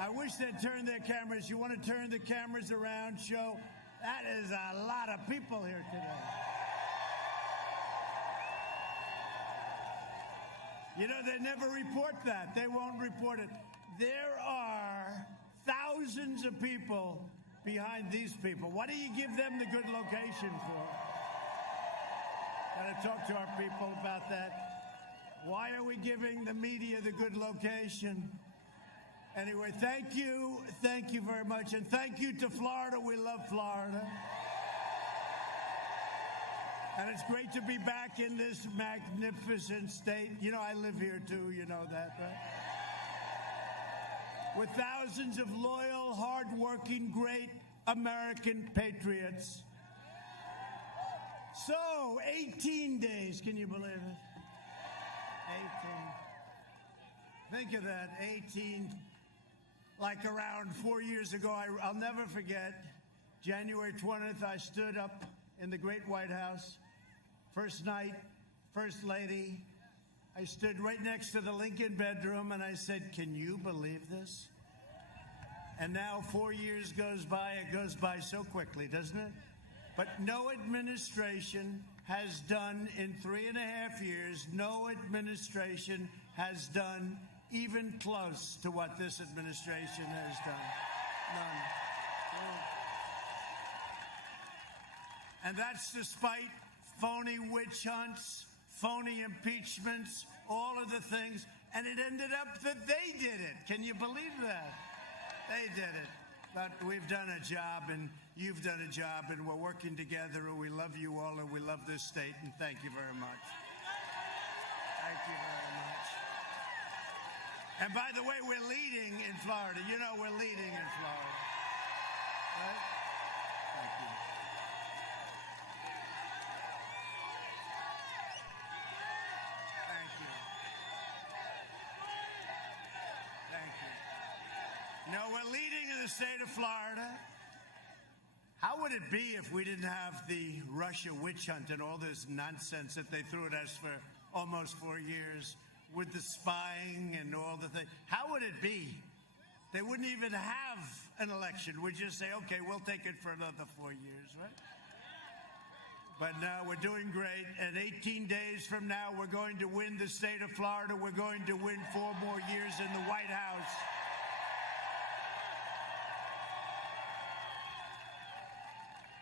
I wish they'd turn their cameras. You want to turn the cameras around, show? That is a lot of people here today. You know, they never report that. They won't report it. There are thousands of people behind these people. Why do you give them the good location for? Got to talk to our people about that. Why are we giving the media the good location? Anyway, thank you very much, and thank you to Florida. We love Florida. And it's great to be back in this magnificent state. You know, I live here too, you know that, right? With thousands of loyal, hardworking, great American patriots. So, 18 days, can you believe it? 18. Think of that, 18. Like around 4 years ago, I'll never forget, January 20th, I stood up in the great White House. First night, First Lady. I stood right next to the Lincoln bedroom and I said, can you believe this? And now 4 years goes by. It goes by so quickly, doesn't it? But no administration has done in 3.5 years, no administration has done even close to what this administration has done. None. And that's despite phony witch hunts, phony impeachments, all of the things. And it ended up that they did it. Can you believe that? They did it. But we've done a job, and you've done a job, and we're working together, and we love you all, and we love this state, and thank you very much. Thank you very much. And by the way, we're leading in Florida. You know, we're leading in Florida. Right? Thank you. Thank you. Thank you. No, we're leading in the state of Florida. How would it be if we didn't have the Russia witch hunt and all this nonsense that they threw at us for almost 4 years? With the spying and all the things. How would it be? They wouldn't even have an election. We'd just say, okay, we'll take it for another 4 years, right? But no, we're doing great. And 18 days from now, we're going to win the state of Florida. We're going to win 4 more years in the White House.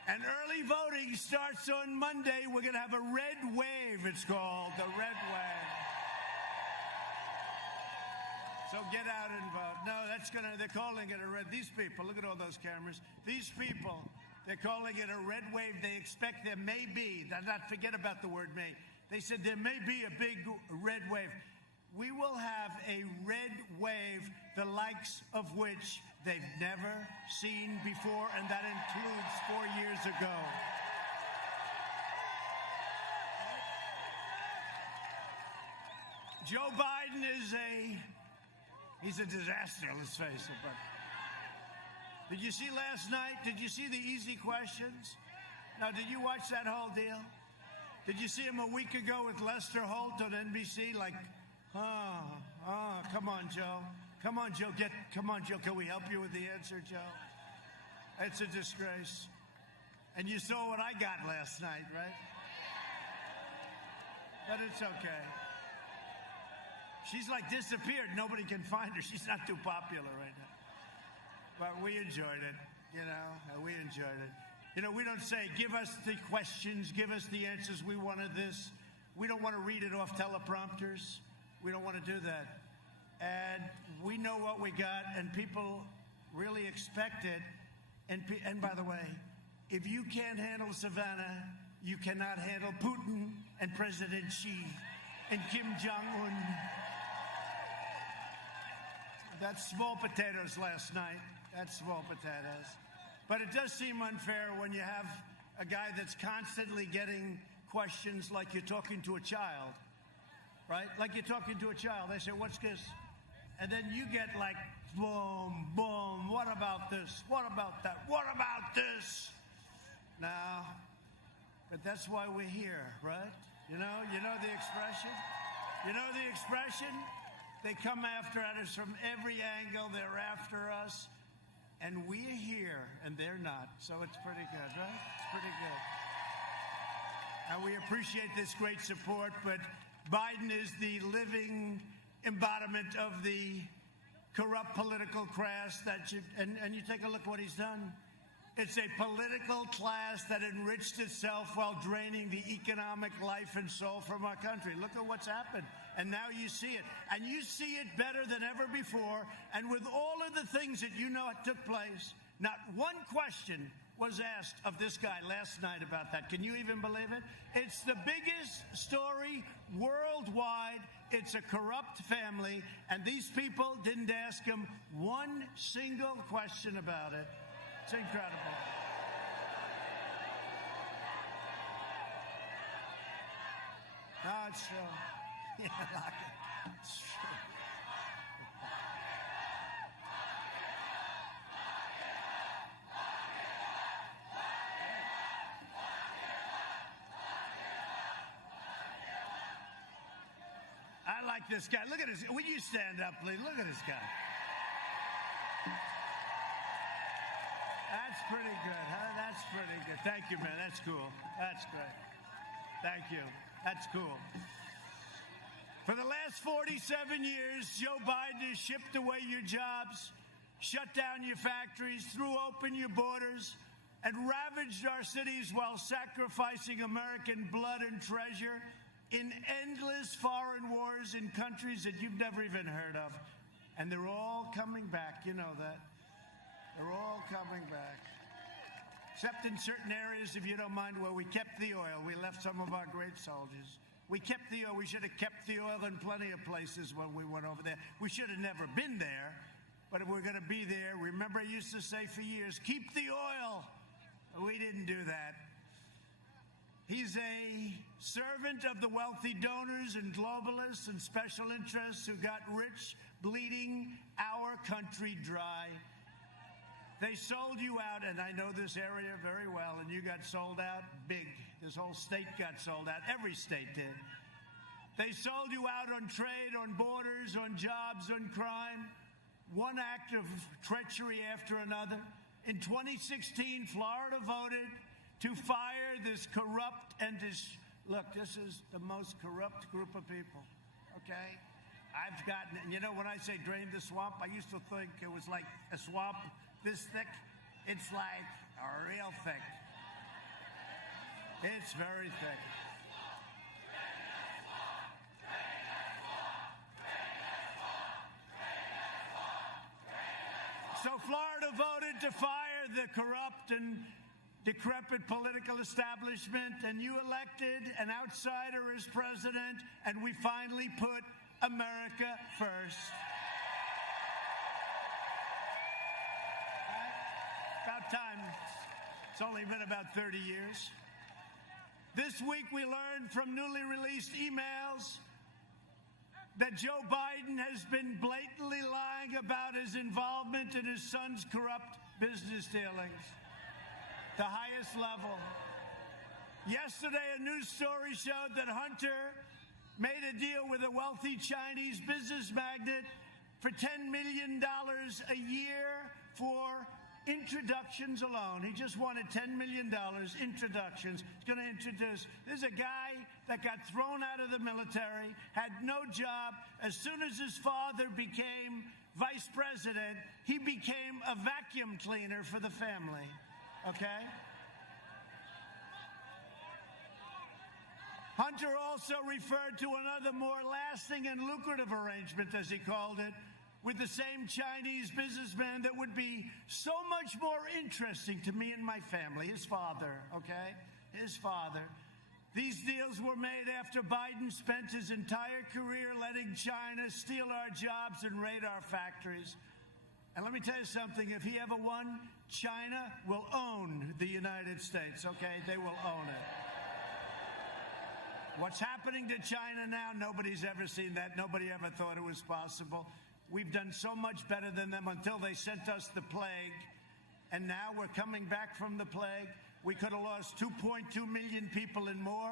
And early voting starts on Monday. We're going to have a red wave, it's called, the red wave. So get out and vote. No, they're calling it a red, these people, look at all those cameras. These people, they're calling it a red wave. They expect there may be, not forget about the word may. They said there may be a big red wave. We will have a red wave, the likes of which they've never seen before, and that includes 4 years ago. Joe Biden he's a disaster, let's face it. But did you see last night? Did you see the easy questions? Now, did you watch that whole deal? Did you see him a week ago with Lester Holt on NBC? Like, come on, Joe. Come on, Joe. Can we help you with the answer, Joe? It's a disgrace. And you saw what I got last night, right? But it's okay. She's like disappeared. Nobody can find her. She's not too popular right now. But we enjoyed it, you know. We enjoyed it. You know, we don't say, give us the questions, give us the answers. We wanted this. We don't want to read it off teleprompters. We don't want to do that. And we know what we got, and people really expect it. And by the way, if you can't handle Savannah, you cannot handle Putin and President Xi and Kim Jong-un. That's small potatoes last night. That's small potatoes. But it does seem unfair when you have a guy that's constantly getting questions like you're talking to a child, right? Like you're talking to a child. They say, what's this? And then you get like, boom, boom, what about this? What about that? What about this? Now, but that's why we're here, right? You know the expression? You know the expression? They come after us from every angle. They're after us. And we're here, and they're not. So it's pretty good, right? It's pretty good. And we appreciate this great support, but Biden is the living embodiment of the corrupt political class and you take a look at what he's done. It's a political class that enriched itself while draining the economic life and soul from our country. Look at what's happened. And now you see it. And you see it better than ever before. And with all of the things that you know took place, not one question was asked of this guy last night about that. Can you even believe it? It's the biggest story worldwide. It's a corrupt family. And these people didn't ask him one single question about it. It's incredible. No, it's true. Yeah, lock it. It's true. I like this guy. Look at this. Will you stand up, please? Look at this guy. That's pretty good, huh? That's pretty good. Thank you, man. That's cool. That's great. Thank you. That's cool. For the last 47 years, Joe Biden has shipped away your jobs, shut down your factories, threw open your borders, and ravaged our cities while sacrificing American blood and treasure in endless foreign wars in countries that you've never even heard of. And they're all coming back. You know that. They're all coming back. Except in certain areas, if you don't mind, where we kept the oil. We left some of our great soldiers. We kept the oil. We should have kept the oil in plenty of places when we went over there. We should have never been there. But if we're going to be there, remember I used to say for years, keep the oil. We didn't do that. He's a servant of the wealthy donors and globalists and special interests who got rich, bleeding our country dry. They sold you out, and I know this area very well, and you got sold out big. This whole state got sold out. Every state did. They sold you out on trade, on borders, on jobs, on crime. One act of treachery after another. In 2016, Florida voted to fire this corrupt and look, this is the most corrupt group of people, okay? I've gotten, you know, when I say drain the swamp, I used to think it was like a swamp this thick. It's like real thick. It's very thick. So Florida voted to fire the corrupt and decrepit political establishment, and you elected an outsider as president, and we finally put America first. About time. It's only been about 30 years. This week we learned from newly released emails that Joe Biden has been blatantly lying about his involvement in his son's corrupt business dealings. The highest level. Yesterday, a news story showed that Hunter made a deal with a wealthy Chinese business magnate for $10 million a year for introductions alone. He just wanted $10 million, introductions. He's going to introduce. There's a guy that got thrown out of the military, had no job. As soon as his father became vice president, he became a vacuum cleaner for the family. Okay? Hunter also referred to another more lasting and lucrative arrangement, as he called it, with the same Chinese businessman that would be so much more interesting to me and my family, his father, okay? His father. These deals were made after Biden spent his entire career letting China steal our jobs and raid our factories. And let me tell you something, if he ever won, China will own the United States, okay? They will own it. What's happening to China now, nobody's ever seen that. Nobody ever thought it was possible. We've done so much better than them until they sent us the plague. And now we're coming back from the plague. We could have lost 2.2 million people and more.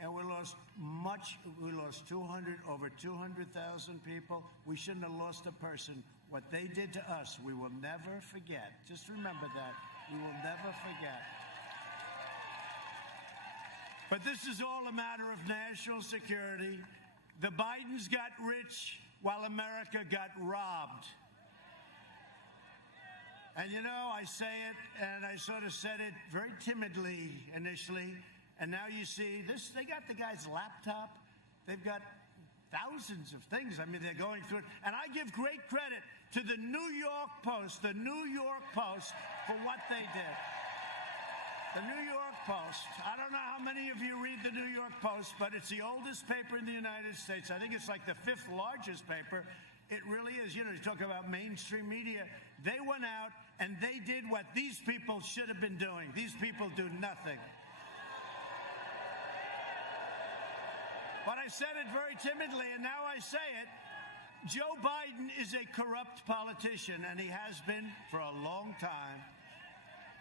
and we lost much. We lost over 200,000 people. We shouldn't have lost a person. What they did to us, we will never forget. Just remember that. We will never forget. But this is all a matter of national security. The Bidens got rich while America got robbed. And you know, I say it, and I sort of said it very timidly initially, and now you see this, they got the guy's laptop. They've got thousands of things. I mean, they're going through it. And I give great credit to the New York Post, for what they did. The New York Post. I don't know how many of you read the New York Post, but it's the oldest paper in the United States. I think it's like the 5th largest paper. It really is. You know, you talk about mainstream media. They went out and they did what these people should have been doing. These people do nothing. But I said it very timidly, and now I say it. Joe Biden is a corrupt politician, and he has been for a long time.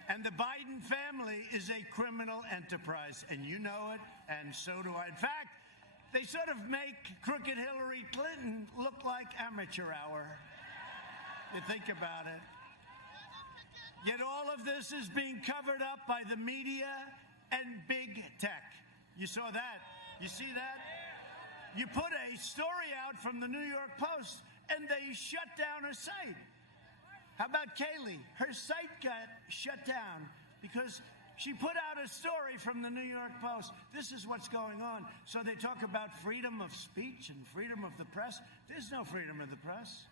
And the Biden family is a criminal enterprise, and you know it, and so do I. In fact, they sort of make crooked Hillary Clinton look like amateur hour. You think about it. Yet all of this is being covered up by the media and big tech. You saw that. You see that? You put a story out from the New York Post, and they shut down her site. How about Kayleigh? Her site got shut down because she put out a story from the New York Post. This is what's going on. So they talk about freedom of speech and freedom of the press. There's no freedom of the press.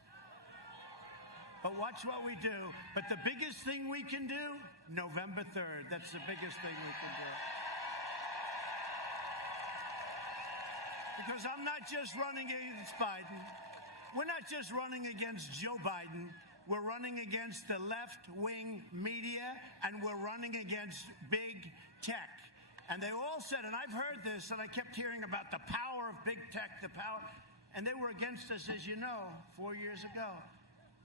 But watch what we do. But the biggest thing we can do, November 3rd. That's the biggest thing we can do. Because I'm not just running against Biden. We're not just running against Joe Biden. We're running against the left-wing media, and we're running against big tech. And they all said, and I've heard this, and I kept hearing about the power of big tech, the power. And they were against us, as you know, 4 years ago.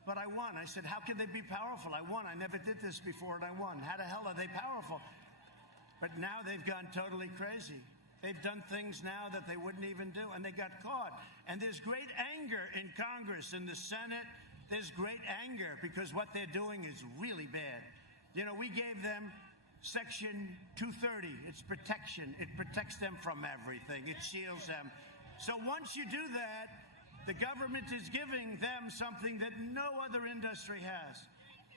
But I won. I said, how can they be powerful? I won. I never did this before, and I won. How the hell are they powerful? But now they've gone totally crazy. They've done things now that they wouldn't even do, and they got caught. And there's great anger in Congress, in the Senate. There's great anger because what they're doing is really bad. You know, we gave them Section 230. It's protection. It protects them from everything. It shields them. So once you do that, the government is giving them something that no other industry has.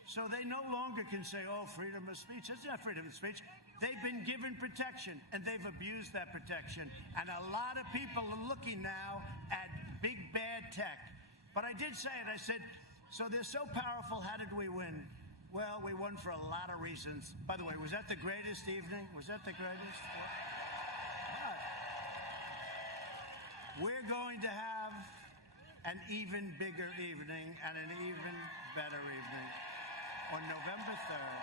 So they no longer can say, oh, freedom of speech. It's not freedom of speech. They've been given protection, and they've abused that protection. And a lot of people are looking now at big, bad tech. But I did say it. I said, so they're so powerful, how did we win? Well, we won for a lot of reasons. By the way, was that the greatest evening? Was that the greatest? We're going to have an even bigger evening and an even better evening on November 3rd.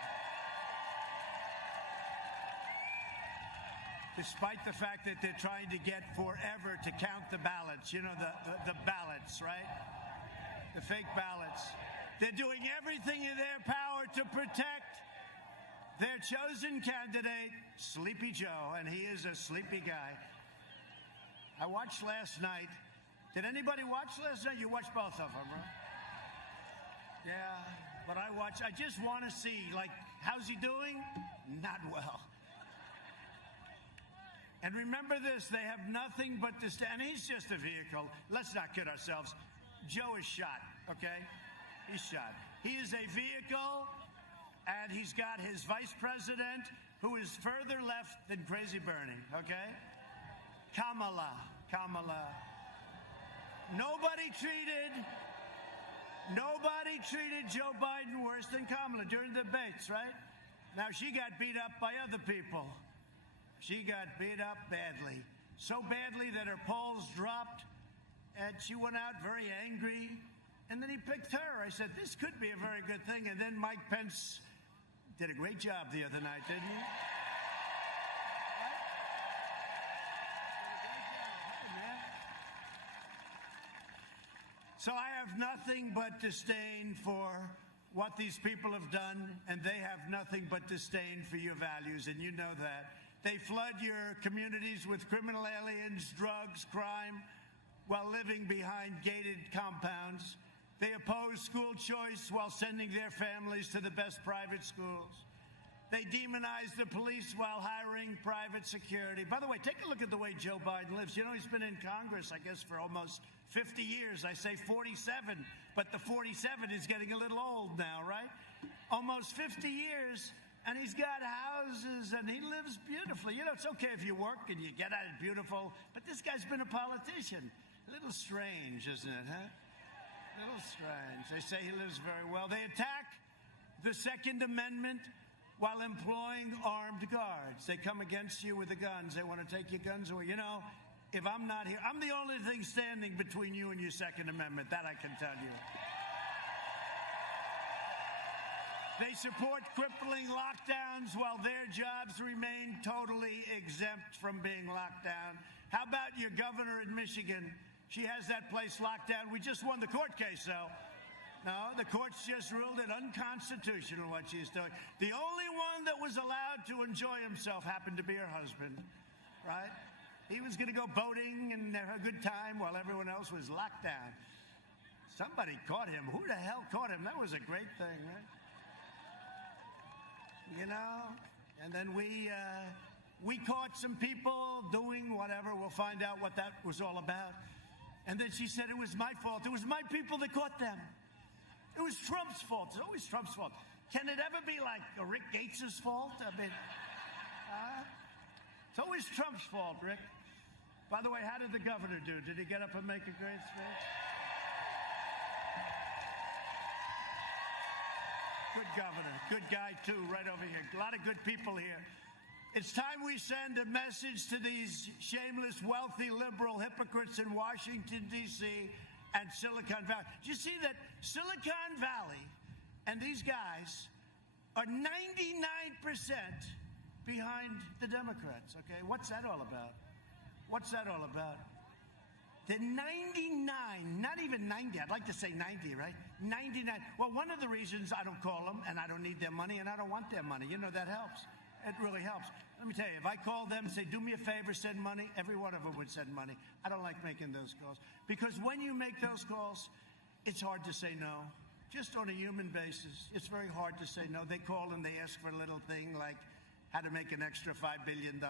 Despite the fact that they're trying to get forever to count the ballots, you know, the ballots, right? The fake ballots. They're doing everything in their power to protect their chosen candidate, Sleepy Joe, and he is a sleepy guy. I watched last night. Did anybody watch last night? You watched both of them, right? Yeah, but I just want to see, like, how's he doing? Not well. And remember this, they have nothing but to stand. He's just a vehicle. Let's not kid ourselves. Joe is shot, okay? He's shot. He is a vehicle, and he's got his vice president, who is further left than Crazy Bernie, okay? Kamala. Nobody treated Joe Biden worse than Kamala during the debates, right? Now, she got beat up by other people. She got beat up badly. So badly that her polls dropped, and she went out very angry. And then he picked her. I said, this could be a very good thing. And then Mike Pence did a great job the other night, didn't he? So I have nothing but disdain for what these people have done, and they have nothing but disdain for your values, and you know that. They flood your communities with criminal aliens, drugs, crime, while living behind gated compounds. They oppose school choice while sending their families to the best private schools. They demonize the police while hiring private security. By the way, take a look at the way Joe Biden lives. You know, he's been in Congress, I guess, for almost 50 years. I say 47, but the 47 is getting a little old now, right? Almost 50 years, and he's got houses, and he lives beautifully. You know, it's okay if you work and you get at it beautiful, but this guy's been a politician. A little strange, isn't it, huh? A little strange. They say he lives very well. They attack the Second Amendment while employing armed guards. They come against you with the guns. They want to take your guns away. You know, if I'm not here, I'm the only thing standing between you and your Second Amendment. That I can tell you. They support crippling lockdowns while their jobs remain totally exempt from being locked down. How about your governor in Michigan? She has that place locked down. We just won the court case, though. No, the courts just ruled it unconstitutional what she's doing. The only one that was allowed to enjoy himself happened to be her husband, right? He was going to go boating and have a good time while everyone else was locked down. Somebody caught him. Who the hell caught him? That was a great thing, right? You know? And then we caught some people doing whatever. We'll find out what that was all about. And then she said it was my fault. It was my people that caught them. It was Trump's fault. It's always Trump's fault. Can it ever be like Rick Gates' fault? I mean, it's always Trump's fault, Rick. By the way, how did the governor do? Did he get up and make a great speech? Good governor. Good guy, too, right over here. A lot of good people here. It's time we send a message to these shameless, wealthy, liberal hypocrites in Washington, D.C., and Silicon Valley. Do you see that Silicon Valley and these guys are 99% behind the Democrats, okay? What's that all about? What's that all about? They're 99, not even 90. I'd like to say 90, right? 99. Well, one of the reasons I don't call them, and I don't need their money, and I don't want their money, you know, that helps. It really helps. Let me tell you, if I call them and say, do me a favor, send money, every one of them would send money. I don't like making those calls. Because when you make those calls, it's hard to say no. Just on a human basis, it's very hard to say no. They call and they ask for a little thing like how to make an extra $5 billion.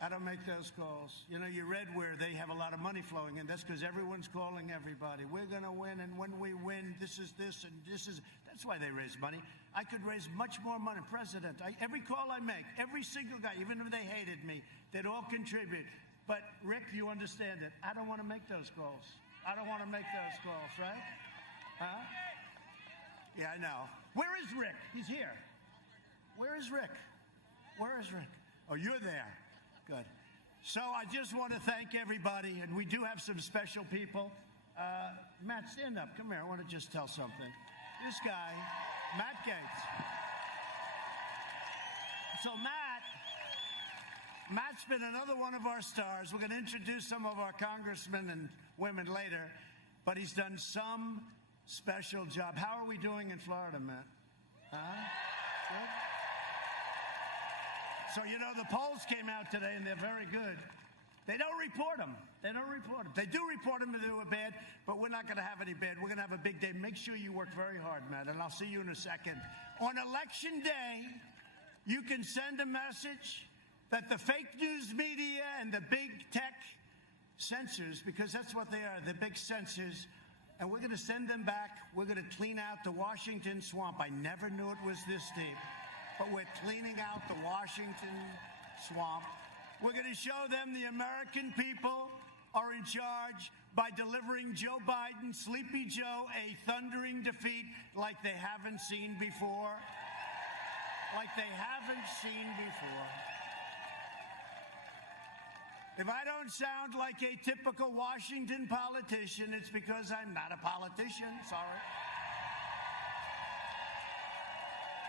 I don't make those calls. You know, you read where they have a lot of money flowing, and that's because everyone's calling everybody. We're going to win, and when we win, this is this, and this is... That's why they raise money. I could raise much more money. President, every call I make, every single guy, even if they hated me, they'd all contribute. But, Rick, you understand it. I don't want to make those calls. I don't want to make those calls, right? Huh? Yeah, I know. Where is Rick? He's here. Where is Rick? Where is Rick? Oh, you're there. Good. So I just want to thank everybody, and we do have some special people. Matt, stand up. Come here. I want to just tell something. This guy, Matt Gaetz. So Matt's been another one of our stars. We're going to introduce some of our congressmen and women later, but he's done some special job. How are we doing in Florida, Matt? Huh? Good? So, you know, the polls came out today, and they're very good. They don't report them. They don't report them. They do report them if they were bad, but we're not going to have any bad. We're going to have a big day. Make sure you work very hard, Matt, and I'll see you in a second. On Election Day, you can send a message that the fake news media and the big tech censors, because that's what they are, the big censors, and we're going to send them back. We're going to clean out the Washington swamp. I never knew it was this deep, but we're cleaning out the Washington swamp. We're going to show them the American people are in charge by delivering Joe Biden, Sleepy Joe, a thundering defeat like they haven't seen before. Like they haven't seen before. If I don't sound like a typical Washington politician, it's because I'm not a politician. Sorry.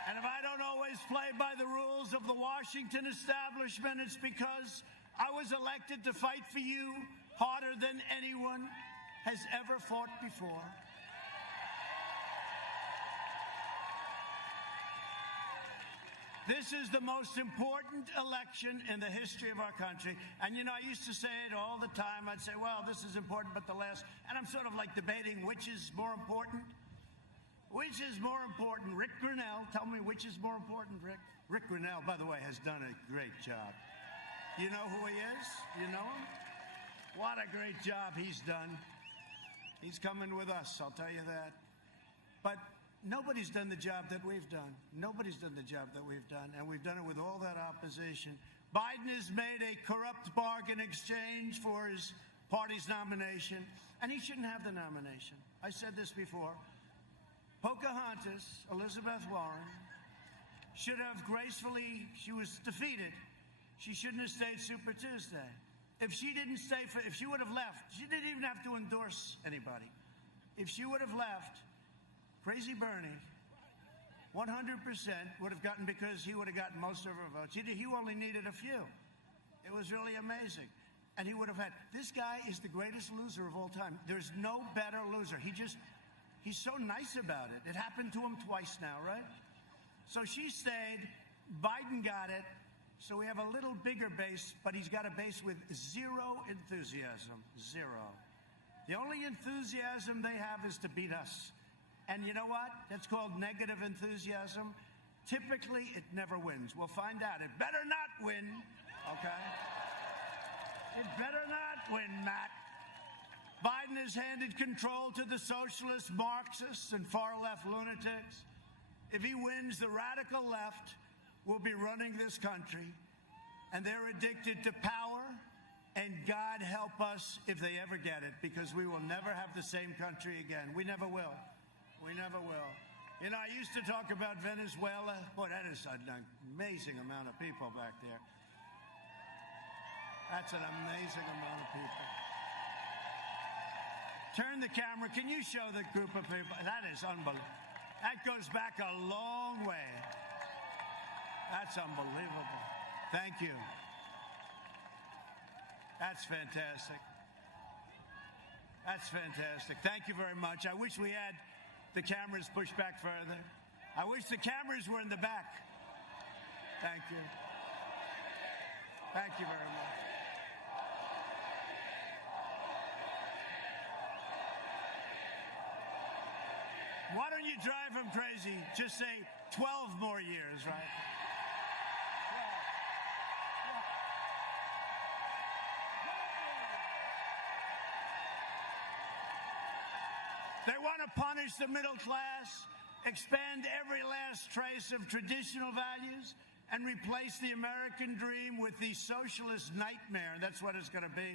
And if I don't always play by the rules of the Washington establishment, it's because I was elected to fight for you harder than anyone has ever fought before. This is the most important election in the history of our country. And, you know, I used to say it all the time. I'd say, well, this is important, but the last. And I'm sort of like debating which is more important. Which is more important? Rick Grinnell, tell me which is more important, Rick. Rick Grinnell, by the way, has done a great job. You know who he is? You know him? What a great job he's done. He's coming with us, I'll tell you that. But nobody's done the job that we've done. Nobody's done the job that we've done, and we've done it with all that opposition. Biden has made a corrupt bargain exchange for his party's nomination, and he shouldn't have the nomination. I said this before. Pocahontas, Elizabeth Warren, should have gracefully, she was defeated. She shouldn't have stayed Super Tuesday. If she didn't stay, if she would have left, she didn't even have to endorse anybody. If she would have left, Crazy Bernie, 100% would have gotten, because he would have gotten most of her votes. He only needed a few. It was really amazing. And he would have had, this guy is the greatest loser of all time. There's no better loser. He's so nice about it. It happened to him twice now, right? So she stayed. Biden got it. So we have a little bigger base, but he's got a base with zero enthusiasm. Zero. The only enthusiasm they have is to beat us. And you know what? That's called negative enthusiasm. Typically, it never wins. We'll find out. It better not win, okay? It better not win, Matt. Biden has handed control to the socialists, Marxists, and far-left lunatics. If he wins, the radical left will be running this country, and they're addicted to power, and God help us if they ever get it, because we will never have the same country again. We never will. We never will. You know, I used to talk about Venezuela. Boy, that is an amazing amount of people back there. That's an amazing amount of people. Turn the camera. Can you show the group of people? That is unbelievable. That goes back a long way. That's unbelievable. Thank you. That's fantastic. That's fantastic. Thank you very much. I wish we had the cameras pushed back further. I wish the cameras were in the back. Thank you. Thank you very much. Why don't you drive him crazy? Just say 12 more years, right? They want to punish the middle class, expand every last trace of traditional values, and replace the American dream with the socialist nightmare. That's what it's going to be.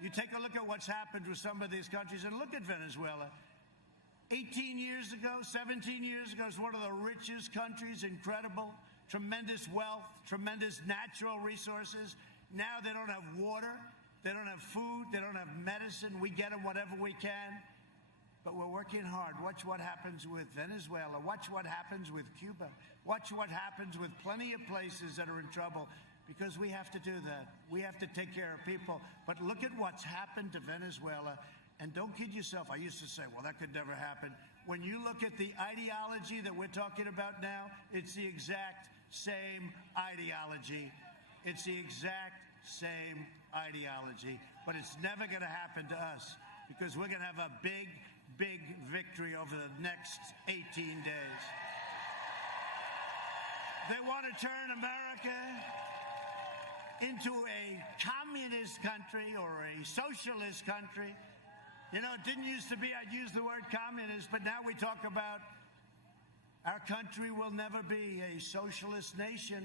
You take a look at what's happened with some of these countries, and look at Venezuela. 18 years ago, 17 years ago, it's one of the richest countries, incredible, tremendous wealth, tremendous natural resources. Now they don't have water, they don't have food, they don't have medicine. We get them whatever we can. But we're working hard. Watch what happens with Venezuela. Watch what happens with Cuba. Watch what happens with plenty of places that are in trouble, because we have to do that. We have to take care of people. But look at what's happened to Venezuela. And don't kid yourself. I used to say, well, that could never happen. When you look at the ideology that we're talking about now, it's the exact same ideology. It's the exact same ideology. But it's never going to happen to us, because we're going to have a big victory over the next 18 days. They want to turn America into a communist country or a socialist country. You know, it didn't used to be, I'd use the word communist, but now we talk about our country will never be a socialist nation.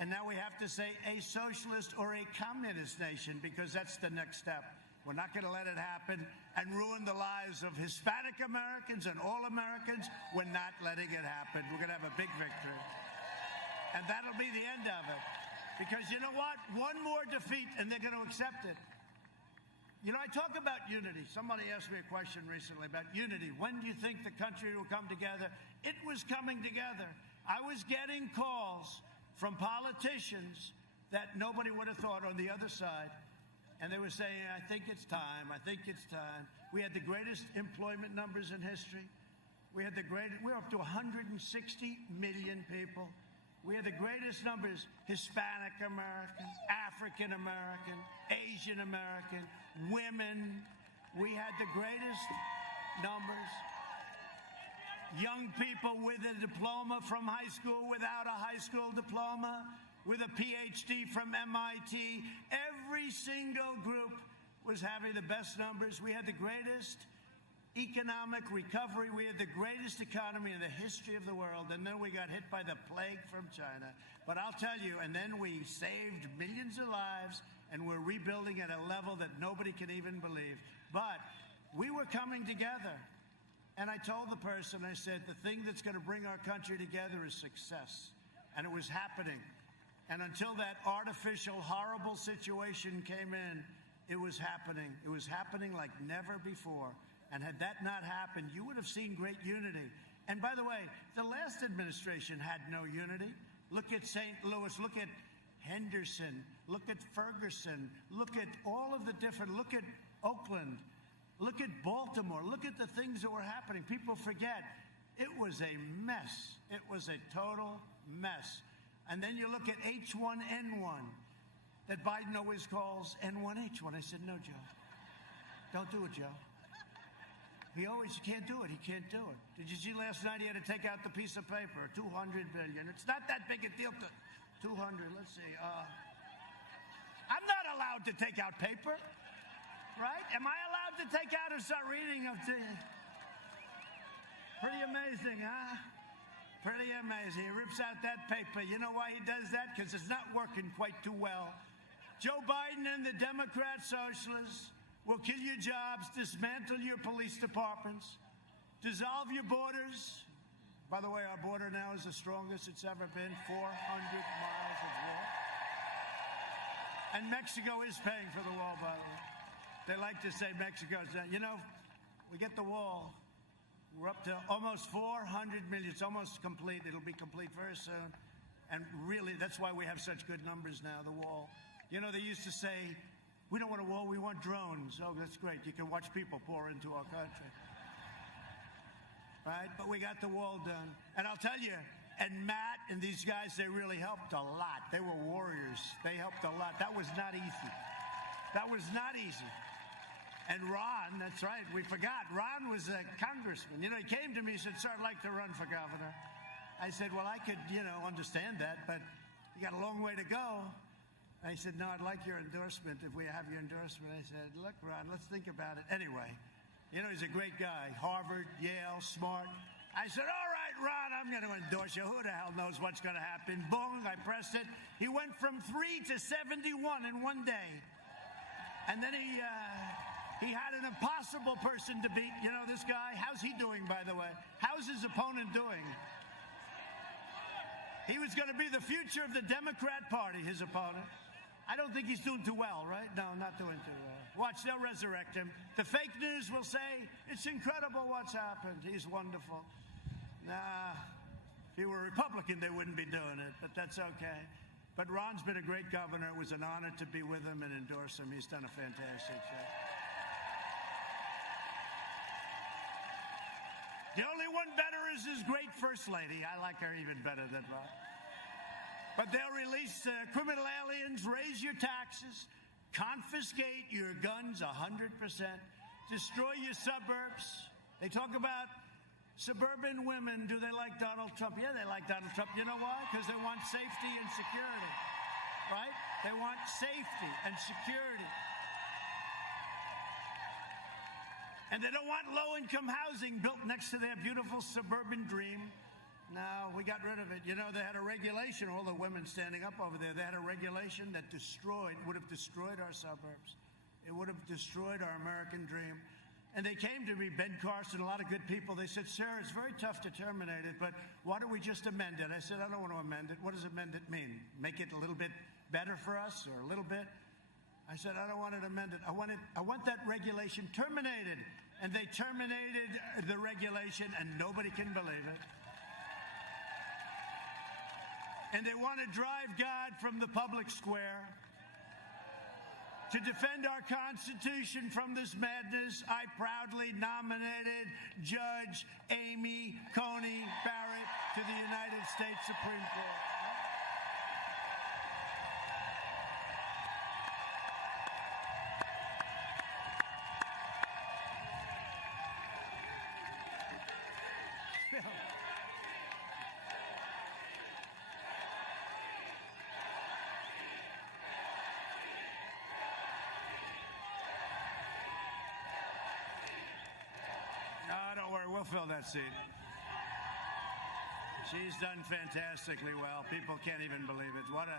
And now we have to say a socialist or a communist nation, because that's the next step. We're not going to let it happen and ruin the lives of Hispanic Americans and all Americans. We're not letting it happen. We're going to have a big victory. And that'll be the end of it. Because you know what? One more defeat and they're going to accept it. You know, I talk about unity. Somebody asked me a question recently about unity. When do you think the country will come together? It was coming together. I was getting calls from politicians that nobody would have thought on the other side. And they were saying, I think it's time. I think it's time. We had the greatest employment numbers in history. We're up to 160 million people. We had the greatest numbers: Hispanic American, African American, Asian American, women. We had the greatest numbers. Young people with a diploma from high school, without a high school diploma, with a PhD from MIT. Every single group was having the best numbers. We had the greatest economic recovery. We had the greatest economy in the history of the world. And then we got hit by the plague from China. But I'll tell you, and then we saved millions of lives, and we're rebuilding at a level that nobody can even believe. But we were coming together. And I told the person, I said, the thing that's going to bring our country together is success. And it was happening. And until that artificial, horrible situation came in, it was happening. It was happening like never before. And had that not happened, you would have seen great unity. And by the way, the last administration had no unity. Look at St. Louis. Look at Henderson. Look at Ferguson. Look at all of the different. Look at Oakland. Look at Baltimore. Look at the things that were happening. People forget. It was a mess. It was a total mess. And then you look at H1N1 that Biden always calls N1H1. I said, no, Joe. Don't do it, Joe. He can't do it. He can't do it. Did you see last night he had to take out the piece of paper, $200 billion. It's not that big a deal to 200. Let's see. I'm not allowed to take out paper, right? Am I allowed to take out and start reading them to you? Pretty amazing, huh? Pretty amazing. He rips out that paper. You know why he does that? Because it's not working quite too well. Joe Biden and the Democrat socialists will kill your jobs, dismantle your police departments, dissolve your borders. By the way, our border now is the strongest it's ever been, 400 miles of wall. And Mexico is paying for the wall, by the way. They like to say Mexico's, we get the wall. We're up to almost 400 million. It's almost complete. It'll be complete very soon. And really, that's why we have such good numbers now, the wall. They used to say, we don't want a wall, we want drones. Oh, that's great. You can watch people pour into our country. Right? But we got the wall done. And I'll tell you, and Matt and these guys, they really helped a lot. They were warriors. They helped a lot. That was not easy. That was not easy. And Ron, that's right, we forgot. Ron was a congressman. He came to me and said, sir, I'd like to run for governor. I said, well, I could, understand that, but you got a long way to go. I said, no, I'd like your endorsement if we have your endorsement. I said, look, Ron, let's think about it. Anyway, he's a great guy. Harvard, Yale, smart. I said, all right, Ron, I'm going to endorse you. Who the hell knows what's going to happen? Boom, I pressed it. He went from 3 to 71 in one day. And then he had an impossible person to beat. This guy, how's he doing, by the way? How's his opponent doing? He was going to be the future of the Democrat Party, his opponent. I don't think he's doing too well, right? No, not doing too well. Watch, they'll resurrect him. The fake news will say, it's incredible what's happened. He's wonderful. Nah, if he were a Republican, they wouldn't be doing it, but that's okay. But Ron's been a great governor. It was an honor to be with him and endorse him. He's done a fantastic job. The only one better is his great first lady. I like her even better than Ron. But they'll release criminal aliens, raise your taxes, confiscate your guns 100%, destroy your suburbs. They talk about suburban women. Do they like Donald Trump? Yeah, they like Donald Trump. You know why? Because they want safety and security, right? They want safety and security. And they don't want low-income housing built next to their beautiful suburban dream. No, we got rid of it. They had a regulation, all the women standing up over there, they had a regulation that would have destroyed our suburbs. It would have destroyed our American dream. And they came to me, Ben Carson, a lot of good people. They said, sir, it's very tough to terminate it, but why don't we just amend it? I said, I don't want to amend it. What does amend it mean? Make it a little bit better for us or a little bit? I said, I don't want it amended. I want that regulation terminated. And they terminated the regulation, and nobody can believe it. And they want to drive God from the public square. To defend our Constitution from this madness, I proudly nominated Judge Amy Coney Barrett to the United States Supreme Court. Bill. No, don't worry. We'll fill that seat. She's done fantastically well. People can't even believe it. What a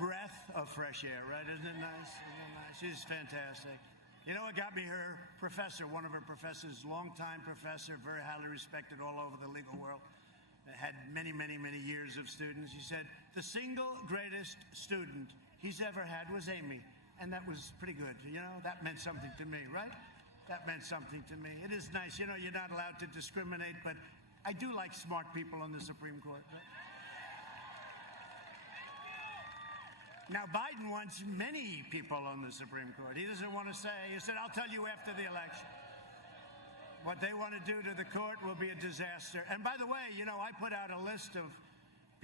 breath of fresh air, right? Isn't it nice? Isn't it nice? She's fantastic. You know what got me her professor, one of her professors, longtime professor, very highly respected all over the legal world, had many, many, many years of students. He said, the single greatest student he's ever had was Amy. And that was pretty good. You know, that meant something to me, right? That meant something to me. It is nice. You know, you're not allowed to discriminate, but I do like smart people on the Supreme Court. Right? Now, Biden wants many people on the Supreme Court. He doesn't want to say, he said, I'll tell you after the election. What they want to do to the court will be a disaster. And by the way, you know, I put out a list of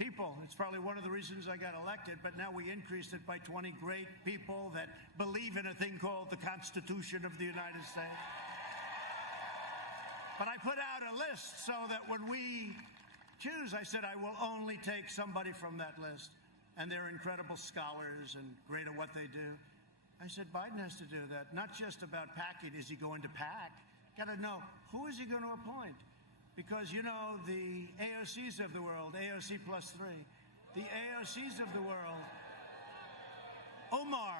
people. It's probably one of the reasons I got elected, but now we increased it by 20 great people that believe in a thing called the Constitution of the United States. But I put out a list so that when we choose, I said I will only take somebody from that list. And they're incredible scholars and great at what they do. I said, Biden has to do that. Not just about packing. Is he going to pack? Got to know, who is he going to appoint? Because, you know, the AOCs of the world, AOC plus 3, the AOCs of the world, Omar,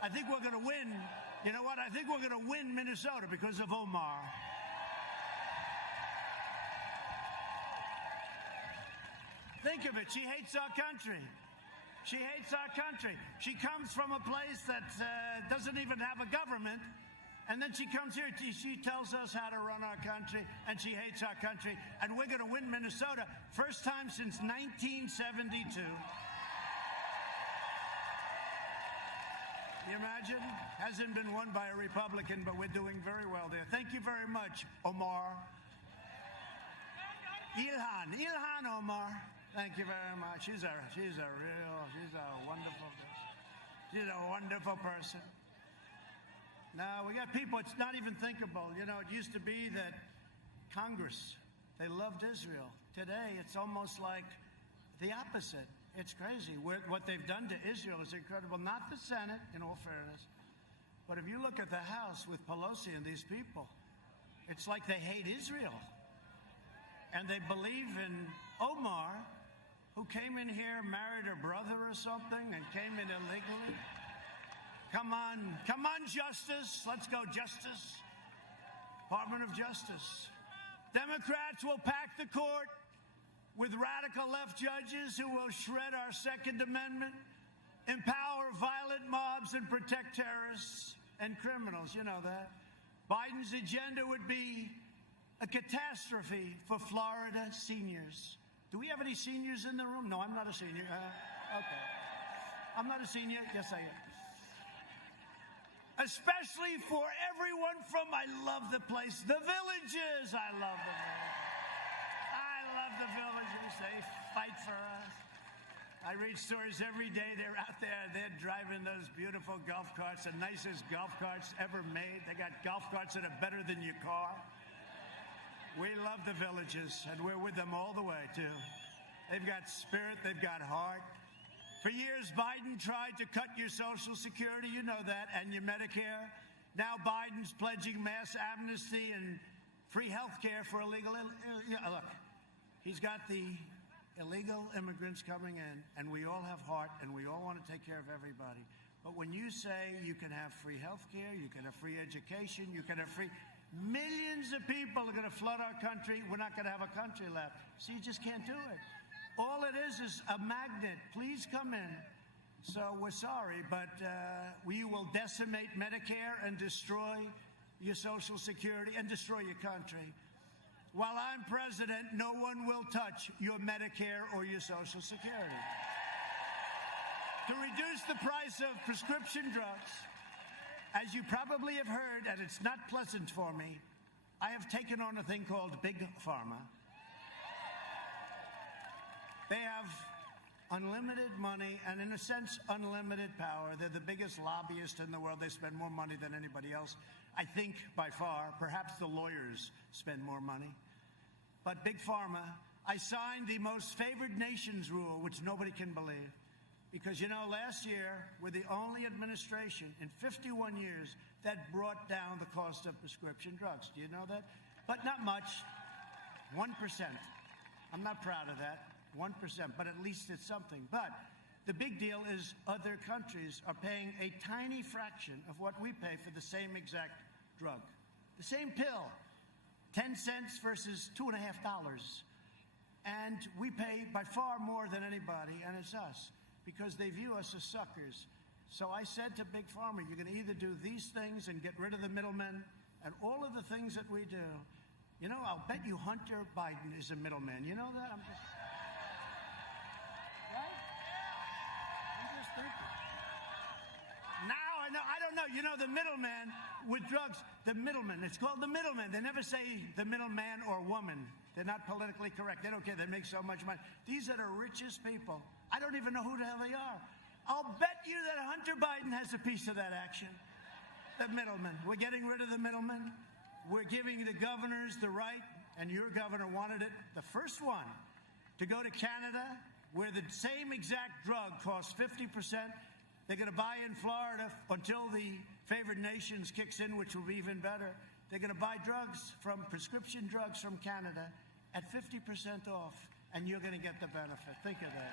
I think we're going to win. You know what? I think we're going to win Minnesota because of Omar. Think of it. She hates our country. She hates our country. She comes from a place that doesn't even have a government. And then she comes here. She tells us how to run our country. And she hates our country. And we're going to win Minnesota. First time since 1972. You imagine? Hasn't been won by a Republican, but we're doing very well there. Thank you very much, Omar. Ilhan Omar. Thank you very much. She's a wonderful person. She's a wonderful person. Now, we got people, it's not even thinkable. You know, it used to be that Congress, they loved Israel. Today, it's almost like the opposite. It's crazy. What they've done to Israel is incredible. Not the Senate, in all fairness. But if you look at the House with Pelosi and these people, it's like they hate Israel. And they believe in Omar, who came in here, married her brother or something, and came in illegally. Come on, Justice. Let's go, Justice. Department of Justice. Democrats will pack the court with radical left judges who will shred our Second Amendment, empower violent mobs, and protect terrorists and criminals. You know that. Biden's agenda would be a catastrophe for Florida seniors. Do we have any seniors in the room? No, I'm not a senior. Okay. I'm not a senior. Yes, I am. Especially for everyone from, I love the place, the Villages. I love the Villages. I love the Villages. They fight for us. I read stories every day. They're out there. They're driving those beautiful golf carts, the nicest golf carts ever made. They got golf carts that are better than your car. We love the Villages, and we're with them all the way, too. They've got spirit. They've got heart. For years, Biden tried to cut your Social Security, you know that, and your Medicare. Now Biden's pledging mass amnesty and free health care for illegal... Look, he's got the illegal immigrants coming in, and we all have heart, and we all want to take care of everybody. But when you say you can have free health care, you can have free education, you can have free... Millions of people are going to flood our country. We're not going to have a country left. So you just can't do it. All it is a magnet. Please come in. So we're sorry, but we will decimate Medicare and destroy your Social Security and destroy your country. While I'm president, no one will touch your Medicare or your Social Security. To reduce the price of prescription drugs, as you probably have heard, and it's not pleasant for me, I have taken on a thing called Big Pharma. They have unlimited money and, in a sense, unlimited power. They're the biggest lobbyist in the world. They spend more money than anybody else. I think, by far, perhaps the lawyers spend more money. but Big Pharma, I signed the most favored nations rule, which nobody can believe. Because, you know, last year, we're the only administration in 51 years that brought down the cost of prescription drugs. Do you know that? But not much. 1%. I'm not proud of that. 1%, but at least it's something. But the big deal is other countries are paying a tiny fraction of what we pay for the same exact drug. The same pill, 10 cents versus $2.50. And we pay by far more than anybody, and it's us, because they view us as suckers. So I said to Big Pharma, you're going to either do these things and get rid of the middlemen and all of the things that we do. You know, I'll bet you Hunter Biden is a middleman. You know that? I'm just thinking. Now I know. I don't know. You know, the middleman with drugs, the middleman. It's called the middleman. They never say the middleman or woman. They're not politically correct. They don't care. They make so much money. These are the richest people. I don't even know who the hell they are. I'll bet you that Hunter Biden has a piece of that action. The middleman. We're getting rid of the middleman. We're giving the governors the right, and your governor wanted it, the first one, to go to Canada, where the same exact drug costs 50%. They're going to buy in Florida until the favored nations kicks in, which will be even better. They're going to buy drugs prescription drugs from Canada at 50% off, and you're going to get the benefit. Think of that.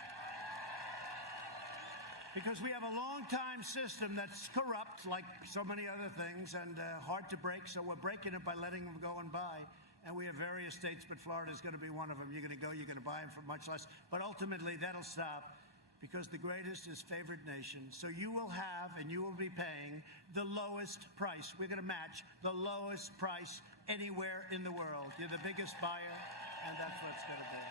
Because we have a long-time system that's corrupt, like so many other things, and hard to break, so we're breaking it by letting them go and buy. And we have various states, but Florida is going to be one of them. You're going to go, you're going to buy them for much less. But ultimately, that'll stop, because the greatest is favored nation. So you will have, and you will be paying, the lowest price. We're going to match the lowest price anywhere in the world. You're the biggest buyer, and that's what it's going to be.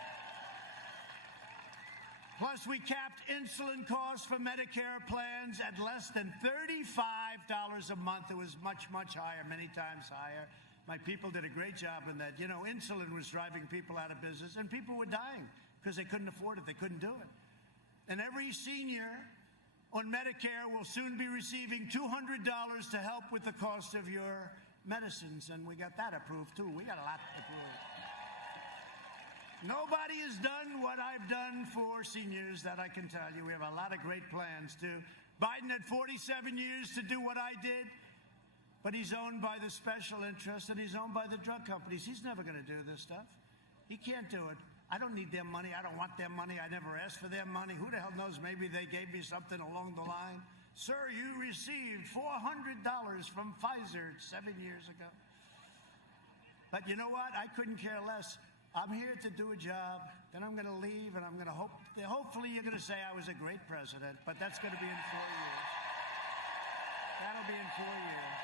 Plus, we capped insulin costs for Medicare plans at less than $35 a month. It was much, much higher, many times higher. My people did a great job in that. You know, insulin was driving people out of business, and people were dying because they couldn't afford it. They couldn't do it. And every senior on Medicare will soon be receiving $200 to help with the cost of your medicines, and we got that approved, too. We got a lot approved. Nobody has done what I've done for seniors, that I can tell you. We have a lot of great plans, too. Biden had 47 years to do what I did, but he's owned by the special interests, and he's owned by the drug companies. He's never going to do this stuff. He can't do it. I don't need their money. I don't want their money. I never asked for their money. Who the hell knows? Maybe they gave me something along the line. Sir, you received $400 from Pfizer 7 years ago. But you know what? I couldn't care less. I'm here to do a job, then I'm going to leave, and I'm going to hopefully you're going to say I was a great president, but that's going to be in 4 years. That'll be in 4 years.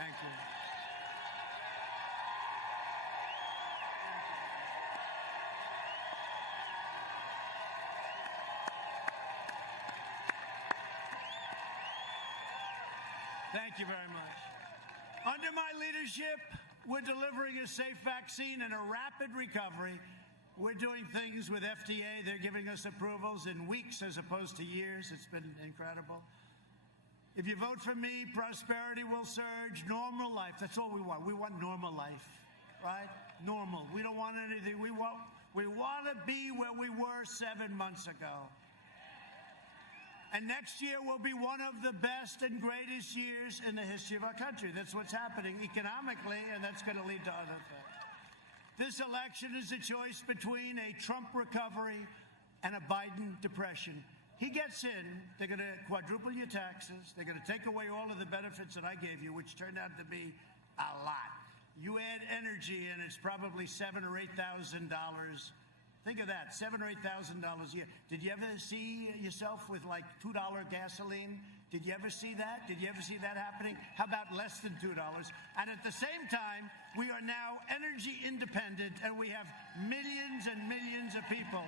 Thank you. Thank you very much. Under my leadership, we're delivering a safe vaccine and a rapid recovery. We're doing things with FDA. They're giving us approvals in weeks as opposed to years. It's been incredible. If you vote for me, prosperity will surge. Normal life. That's all we want. We want normal life, right? Normal. We don't want anything. We want to be where we were 7 months ago. And next year will be one of the best and greatest years in the history of our country. That's what's happening economically, and that's going to lead to other things. This election is a choice between a Trump recovery and a Biden depression. He gets in, they're going to quadruple your taxes, they're going to take away all of the benefits that I gave you, which turned out to be a lot. You add energy, and it's probably $7,000 or $8,000. Think of that, $7,000 or $8,000 a year. Did you ever see yourself with like $2 gasoline? Did you ever see that? Did you ever see that happening? How about less than $2? And at the same time, we are now energy independent, and we have millions and millions of people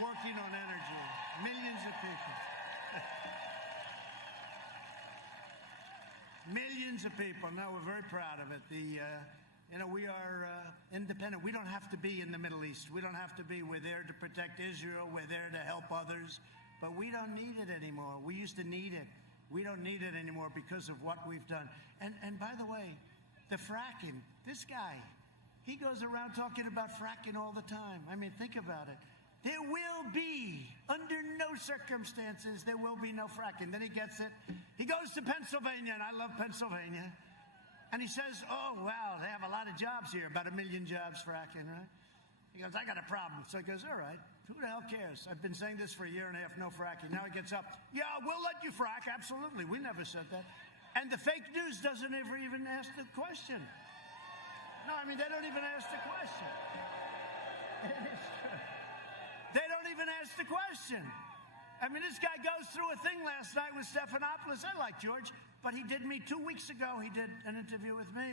working on energy. Millions of people. Millions of people. No, we're very proud of it. We are independent. We don't have to be in the Middle East. We don't have to be. We're there to protect Israel. We're there to help others. But we don't need it anymore. We used to need it. We don't need it anymore because of what we've done. And by the way, the fracking. This guy, he goes around talking about fracking all the time. I mean, think about it. There will be, under no circumstances, there will be no fracking. Then he gets it. He goes to Pennsylvania, and I love Pennsylvania. And he says, oh, wow, they have a lot of jobs here, about 1 million jobs fracking, right? He goes, I got a problem. So he goes, all right, who the hell cares? I've been saying this for a year and a half, no fracking. Now he gets up. Yeah, we'll let you frack. Absolutely. We never said that. And the fake news doesn't ever even ask the question. No, I mean, they don't even ask the question. They don't even ask the question. I mean, this guy goes through a thing last night with Stephanopoulos. I like George, but he did me 2 weeks ago. He did an interview with me,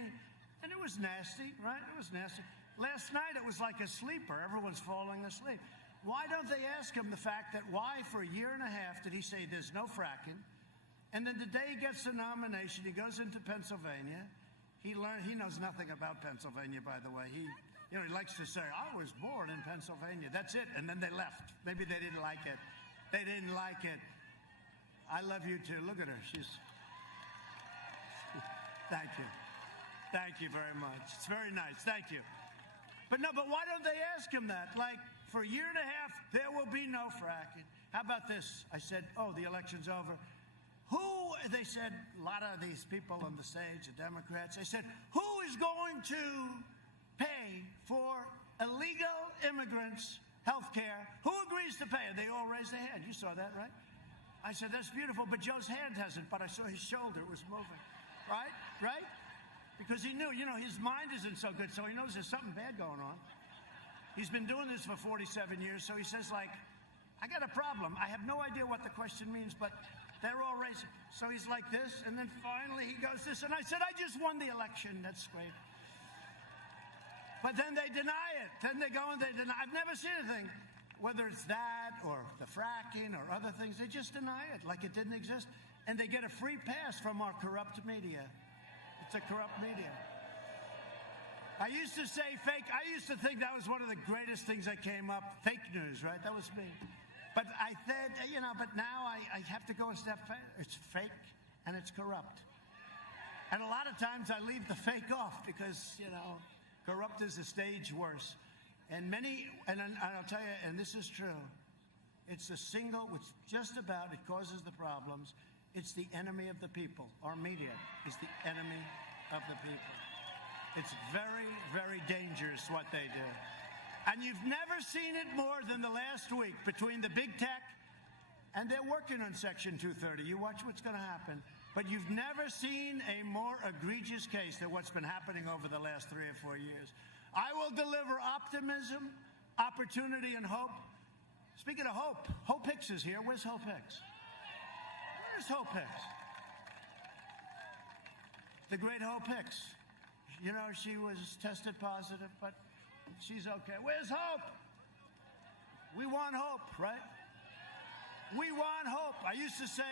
and it was nasty, right? It was nasty. Last night, it was like a sleeper. Everyone's falling asleep. Why don't they ask him the fact that why for a year and a half did he say there's no fracking? And then the day he gets the nomination, he goes into Pennsylvania. He knows nothing about Pennsylvania, by the way. He likes to say, I was born in Pennsylvania. That's it. And then they left. Maybe they didn't like it. They didn't like it. I love you too. Look at her. Thank you. Thank you very much. It's very nice. Thank you. But why don't they ask him that? Like, for a year and a half, there will be no fracking. How about this? I said, oh, the election's over. They said, a lot of these people on the stage, the Democrats, they said, who is going to pay for illegal immigrants' health care? Who agrees to pay? And they all raised their hand. You saw that, right? I said, that's beautiful, but Joe's hand hasn't, but I saw his shoulder was moving. Right? Right? Because he knew, his mind isn't so good, so he knows there's something bad going on. He's been doing this for 47 years, so he says, like, I got a problem. I have no idea what the question means, but they're all raising. So he's like this, and then finally he goes this, and I said, I just won the election. That's great. But then they deny it. Then they go and they deny. I've never seen anything, whether it's that or the fracking or other things, they just deny it like it didn't exist. And they get a free pass from our corrupt media. It's a corrupt media. I used to say fake. I used to think that was one of the greatest things that came up. Fake news, right? That was me. But I said, but now I have to go a step further. It's fake and it's corrupt. And a lot of times I leave the fake off because, corrupt is a stage worse. And I'll tell you, and this is true, it's the single, which just about, it causes the problems. It's the enemy of the people. Our media is the enemy of the people. It's very, very dangerous what they do. And you've never seen it more than the last week between the big tech, and they're working on Section 230. You watch what's going to happen. But you've never seen a more egregious case than what's been happening over the last 3 or 4 years. I will deliver optimism, opportunity, and hope. Speaking of hope, Hope Hicks is here. Where's Hope Hicks? Where's Hope Hicks? The great Hope Hicks. She was tested positive, but she's okay. Where's Hope? We want hope, right? We want hope. I used to say,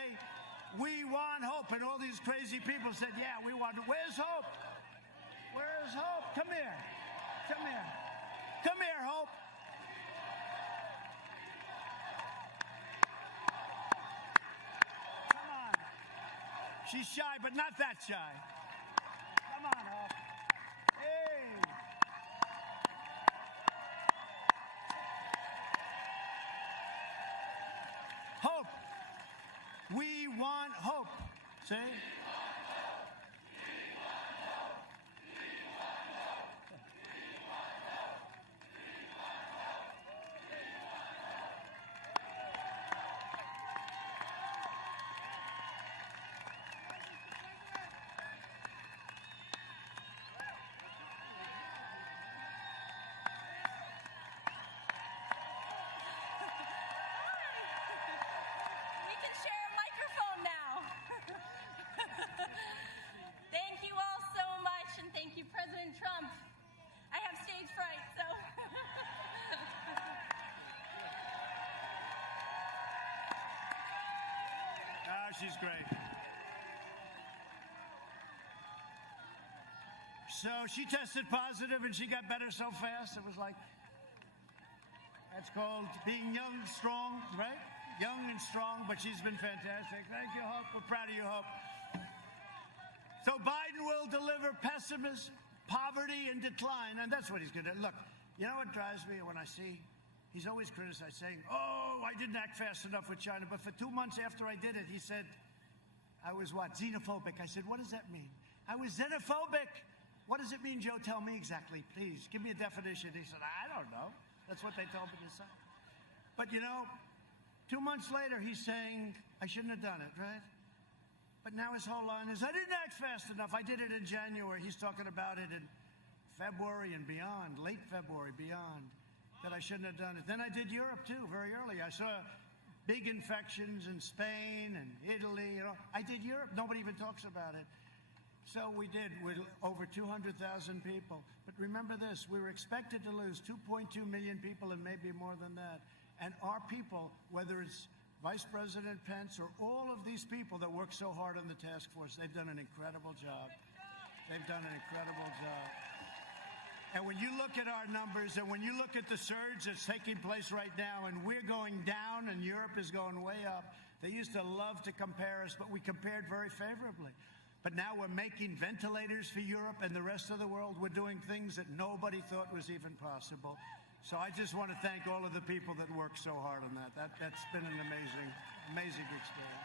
we want hope, and all these crazy people said, yeah, we want hope. Where's Hope? Where's Hope? Come here. Come here. Come here, Hope. Come on. She's shy, but not that shy. Come on, Hope. Hey. Hope. We want hope. See? She's great. So she tested positive and she got better so fast. It was like, that's called being young, strong, right? Young and strong, but she's been fantastic. Thank you, Hope. We're proud of you, Hope. So Biden will deliver pessimism, poverty, and decline. And that's what he's going to do. Look, you know what drives me when I see he's always criticized, saying, oh, I didn't act fast enough with China. But for 2 months after I did it, he said, I was what? Xenophobic. I said, what does that mean? I was xenophobic. What does it mean, Joe? Tell me exactly, please. Give me a definition. He said, I don't know. That's what they told me to say. But, you know, 2 months later, he's saying, I shouldn't have done it, right? But now his whole line is, I didn't act fast enough. I did it in January. He's talking about it in February and beyond, late February, beyond, that I shouldn't have done it. Then I did Europe, too, very early. I saw big infections in Spain and Italy. You know, I did Europe. Nobody even talks about it. So we did with over 200,000 people. But remember this, we were expected to lose 2.2 million people and maybe more than that. And our people, whether it's Vice President Pence or all of these people that work so hard on the task force, they've done an incredible job. They've done an incredible job. And when you look at our numbers and when you look at the surge that's taking place right now, and we're going down and Europe is going way up, they used to love to compare us, but we compared very favorably. But now we're making ventilators for Europe and the rest of the world. We're doing things that nobody thought was even possible. So I just want to thank all of the people that worked so hard on that. That's been an amazing experience.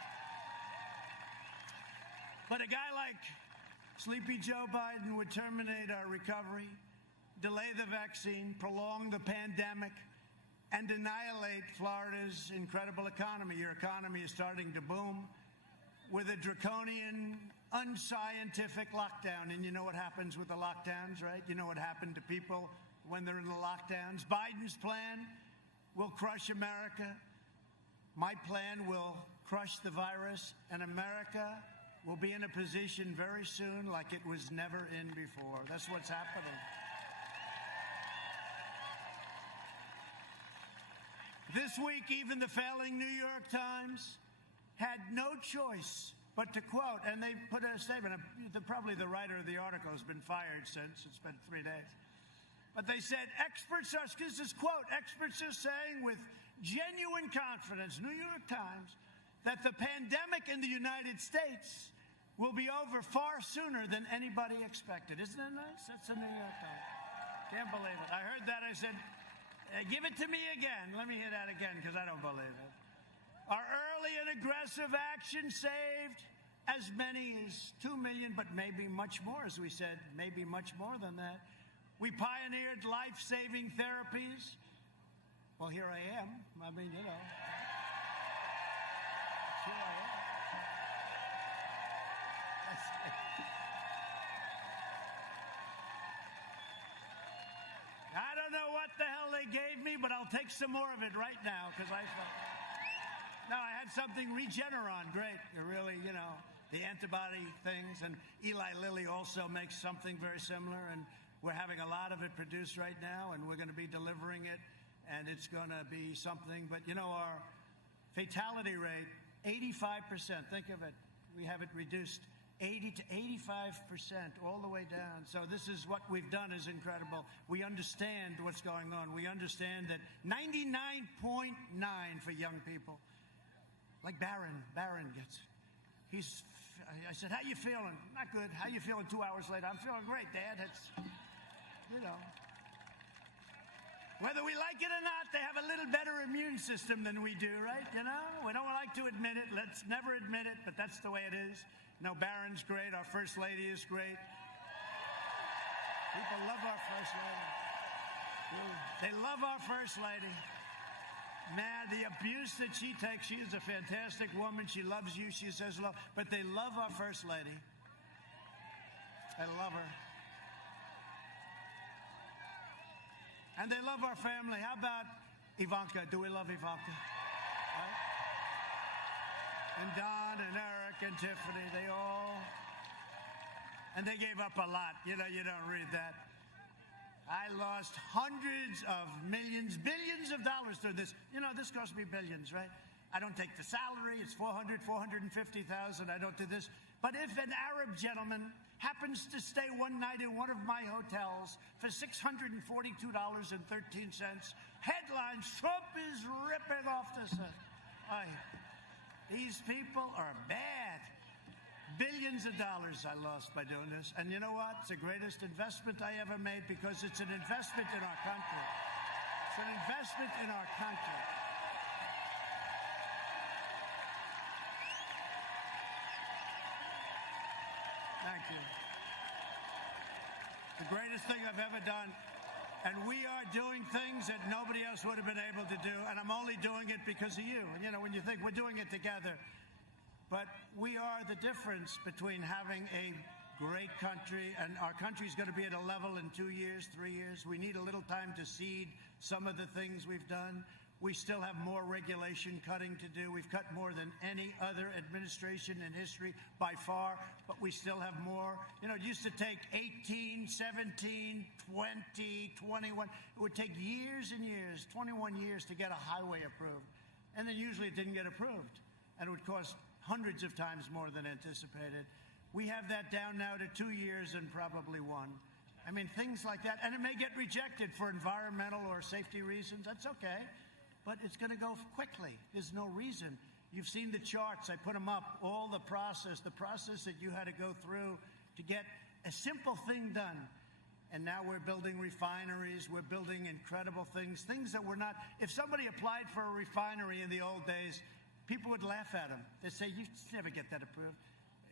But a guy like Sleepy Joe Biden would terminate our recovery, delay the vaccine, prolong the pandemic, and annihilate Florida's incredible economy. Your economy is starting to boom with a draconian, unscientific lockdown. And you know what happens with the lockdowns, right? You know what happened to people when they're in the lockdowns. Biden's plan will crush America. My plan will crush the virus, and America will be in a position very soon like it was never in before. That's what's happening. This week, even the failing New York Times had no choice but to quote, and they put a statement, probably the writer of the article has been fired since, it's been 3 days. But they said, this is quote, experts are saying with genuine confidence, New York Times, that the pandemic in the United States will be over far sooner than anybody expected. Isn't that nice? That's the New York Times. Can't believe it. I heard that. I said, give it to me again. Let me hear that again, because I don't believe it. Our early and aggressive action saved as many as 2 million, but maybe much more, as we said, maybe much more than that. We pioneered life-saving therapies. Well, here I am. I mean, you know. Here I am. I don't know what the hell they gave me, but I'll take some more of it right now, because I felt... No, I had something Regeneron. Great. You're really, you know, the antibody things. And Eli Lilly also makes something very similar, and we're having a lot of it produced right now, and we're going to be delivering it, and it's going to be something. But, you know, our fatality rate, 85%. Think of it. We have it reduced 80 to 85%, all the way down. So this is what we've done is incredible. We understand what's going on. We understand that 99.9 for young people. Like Barron gets it. I said, how you feeling? Not good. How you feeling 2 hours later? I'm feeling great, Dad. It's, you know. Whether we like it or not, they have a little better immune system than we do, right? You know, we don't like to admit it. Let's never admit it, but that's the way it is. No, Barron's great. Our First Lady is great. People love our First Lady. They love our First Lady. Man, the abuse that she takes, she is a fantastic woman. She loves you. She says love. But they love our First Lady. They love her. And they love our family. How about Ivanka? Do we love Ivanka? Right? And Don and Eric and Tiffany, they all... And they gave up a lot. You know, you don't read that. I lost hundreds of millions, billions of dollars through this. You know, this cost me billions, right? I don't take the salary. It's $450,000. I don't do this. But if an Arab gentleman happens to stay one night in one of my hotels for $642.13, headlines, Trump is ripping off the set. These people are bad. billions of dollars I lost by doing this. And you know what? It's the greatest investment I ever made because it's an investment in our country. It's an investment in our country. Thank you. The greatest thing I've ever done. And we are doing things that nobody else would have been able to do. And I'm only doing it because of you. And, you know, when you think we're doing it together. But we are the difference between having a great country, and our country is going to be at a level in 2 years, 3 years. We need a little time to seed some of the things we've done. We still have more regulation cutting to do. We've cut more than any other administration in history by far, but we still have more. You know, it used to take 18, 17, 20, 21. It would take years and years, 21 years to get a highway approved. And then usually it didn't get approved. And it would cost hundreds of times more than anticipated. We have that down now to 2 years and probably 1. I mean, things like that. And it may get rejected for environmental or safety reasons. That's okay. But it's going to go quickly. There's no reason. You've seen the charts. I put them up. All the process that you had to go through to get a simple thing done. And now we're building refineries. We're building incredible things that were not. If somebody applied for a refinery in the old days, people would laugh at them. They'd say, you never get that approved.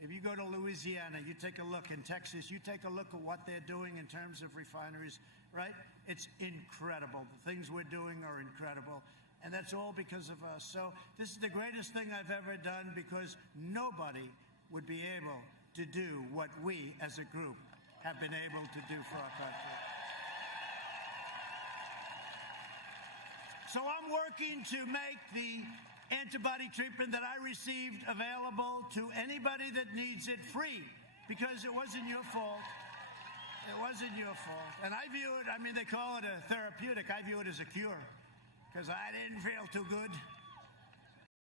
If you go to Louisiana, you take a look. In Texas, you take a look at what they're doing in terms of refineries, right? It's incredible. The things we're doing are incredible. And that's all because of us. So this is the greatest thing I've ever done because nobody would be able to do what we as a group have been able to do for our country. So I'm working to make the antibody treatment that I received available to anybody that needs it free because it wasn't your fault. It wasn't your fault. And I view it, I mean, they call it a therapeutic. I view it as a cure because I didn't feel too good.